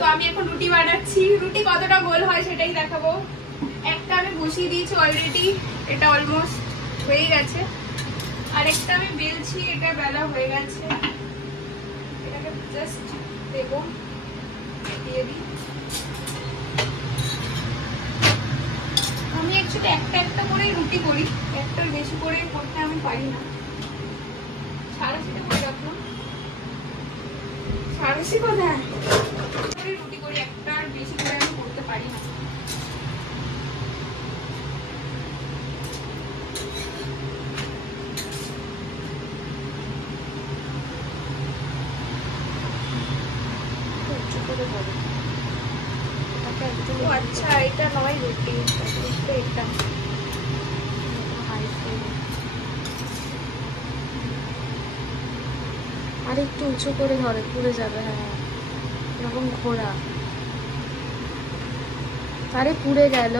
তো আমি এখন রুটি বানাচ্ছি, রুটি কতটা গোল হয় সেটাই দেখাবো। একটা আমি বসিয়ে দিয়েছি অলরেডি, এটা অলমোস্ট হয়ে গেছে। আর একটা আমি বেলছি, এটা বেলা হয়ে গেছে। এটাকে জাস্ট দেবো, দিয়ে দিই। আমি অ্যাকচুয়ালি একটা একটা করে রুটি করি, একটার বেশি করে করতে আমি পারি না। সারাশিটা করে রাখলাম, সারাশি কোথায় রুটি করি, একটার বেশি করে আমি করতে পারি না। আচ্ছা এটা নয় রুটি, এটা আর একটু উঁচু করে ধরে, পুড়ে যাবে। হ্যাঁ এরকম ঘোরা, আরে পুড়ে গেল।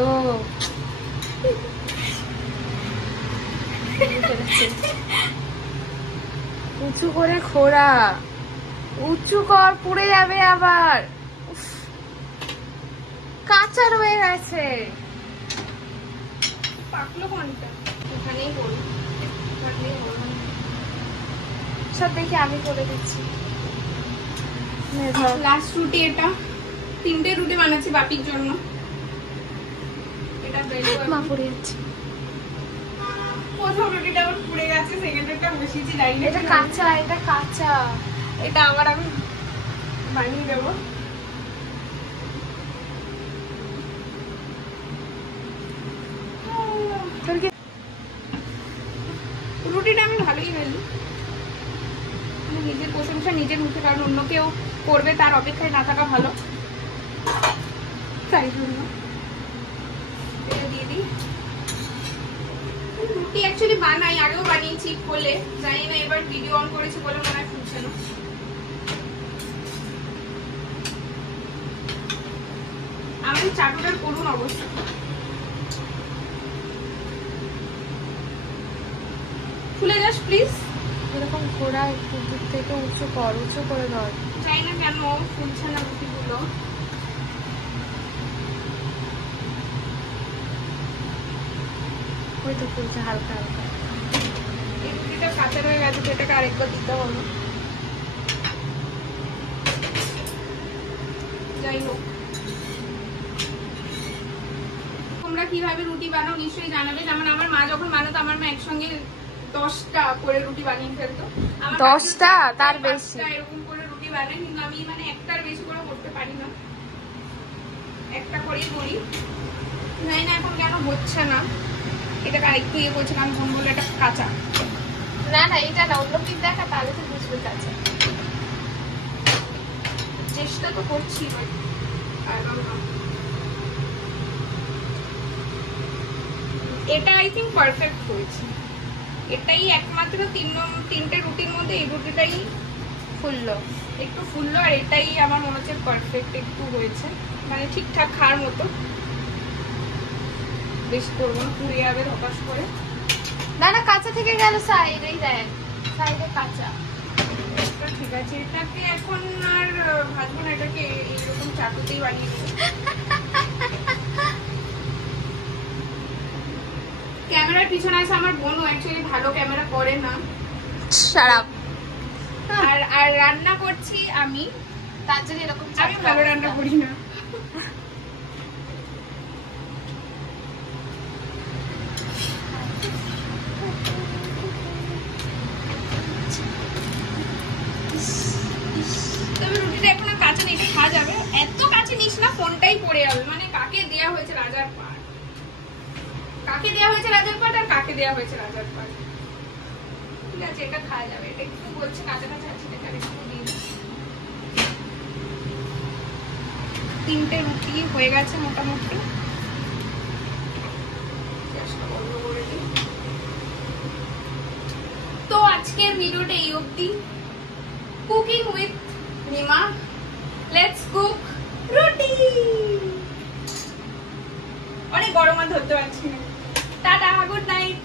উঁচু করে খোড়া, উঁচু কর, পুড়ে যাবে আবার। কাঁচা রয়ে গেছে। পাকলো কোনটা? এখানেই করবো, সব দেখি আমি করে দিচ্ছি। লাস্ট রুটি এটা, 3টে রুটি বানাচ্ছি বাপির জন্য। এটা মা পুড়ে যাচ্ছে। প্রথম রুটিটা আমার পুড়ে গেছে, সেকেন্ড রুটিটা বসিয়েছি লাইনে। এটা কাঁচা, এটা কাঁচা। এটা আবার আমি বানিয়ে দেবো। রুটিটা আমি ভালোই বেলি, নিজের প্রশংসা নিজের মুখে, কারণ অন্য কেউ করবে তার অপেক্ষায় না থাকা ভালো, তাই জন্য দিয়ে দিই। রুটি অ্যাকচুয়ালি বানাই, আগেও বানিয়েছি খোলে, জানি না এবার ভিডিও অন করেছি বলে মনে হয় ফুটছে না। আমাদের চাটুটার করুন অবস্থা। খুলে যাস প্লিজ। এরকম ঘোরা, একটু দূর থেকে উঁচু কর, উঁচু করে ধর। জানি না কেন ফুলছে না রুটিগুলো। ওই তো ফুলছে হালকা হালকা। এই রুটিটা কাঁচা রয়ে গেছে, সেটাকে আরেকবার দিতে হবে। যাই হোক, তোমরা কিভাবে রুটি বানাও নিশ্চয়ই জানাবে। যেমন আমার মা যখন বানাতো, আমার মা একসঙ্গে 10টা করে রুটি বানিয়ে ফেলতো। 10টা তার বেশি এরকম করে রুটি বানাই, কিন্তু আমি মানে একটার বেশি করে করতে পারি না, একটা করেই করি। জানি না এখন কেন হচ্ছে না। এটাকে আরেকটু ইয়ে করছে, কারণ ফোন বলে এটা কাঁচা। না না এটা না, অন্য পিস দেখা, তাহলে তো বুঝবে কাঁচা। চেষ্টা তো করছি, এটা আই থিঙ্ক পারফেক্ট হয়েছে। এটাই একমাত্র 3টে রুটির মধ্যে এই রুটিটাই ফুললো, একটু ফুললো। আর এটাই আমার মনে হচ্ছে পারফেক্ট একটু হয়েছে, মানে ঠিকঠাক খাওয়ার মতো। বেশি করবো না, পুড়ে যাবে হতাশ করে। না না কাঁচা থেকে গেল, সাইডেই দেন, সাইডে কাঁচা। ঠিক আছে, এটাকে এখন আর ভাজবো না, এটাকে এইরকম চাকুতেই বানিয়ে দেবো। ক্যামেরার পিছনে আছে আমার বোনও, অ্যাকচুয়ালি ভালো ক্যামেরা করে না। শারাপ। আর রান্না করছি আমি, তার জন্য এরকম। আমি ভালো রান্না করি না। তবে রুটিটা এখন আর কাছে নেই, খাওয়া যাবে। এত কাছে নিস না, ফোনটাই পড়ে যাবে। মানে কাকে দেয়া হয়েছে রাজার পাট, কাকে দেয়া হয়েছে রাজার পাট, আর কাকে দেয়া হয়েছে রাজার পাট। ঠিক আছে, এটা খাওয়া যাবে। এটা একটু বলছে কাঁচা কাঁচা আছে, এটা একটু দিন। 3টে রুটি হয়ে গেছে মোটামুটি। তো আজকের ভিডিওটা এই অবধি। Cooking with Rima, let's cook রুটি। অনেক গরম আর ধরতে পারছি না। Tata, good night.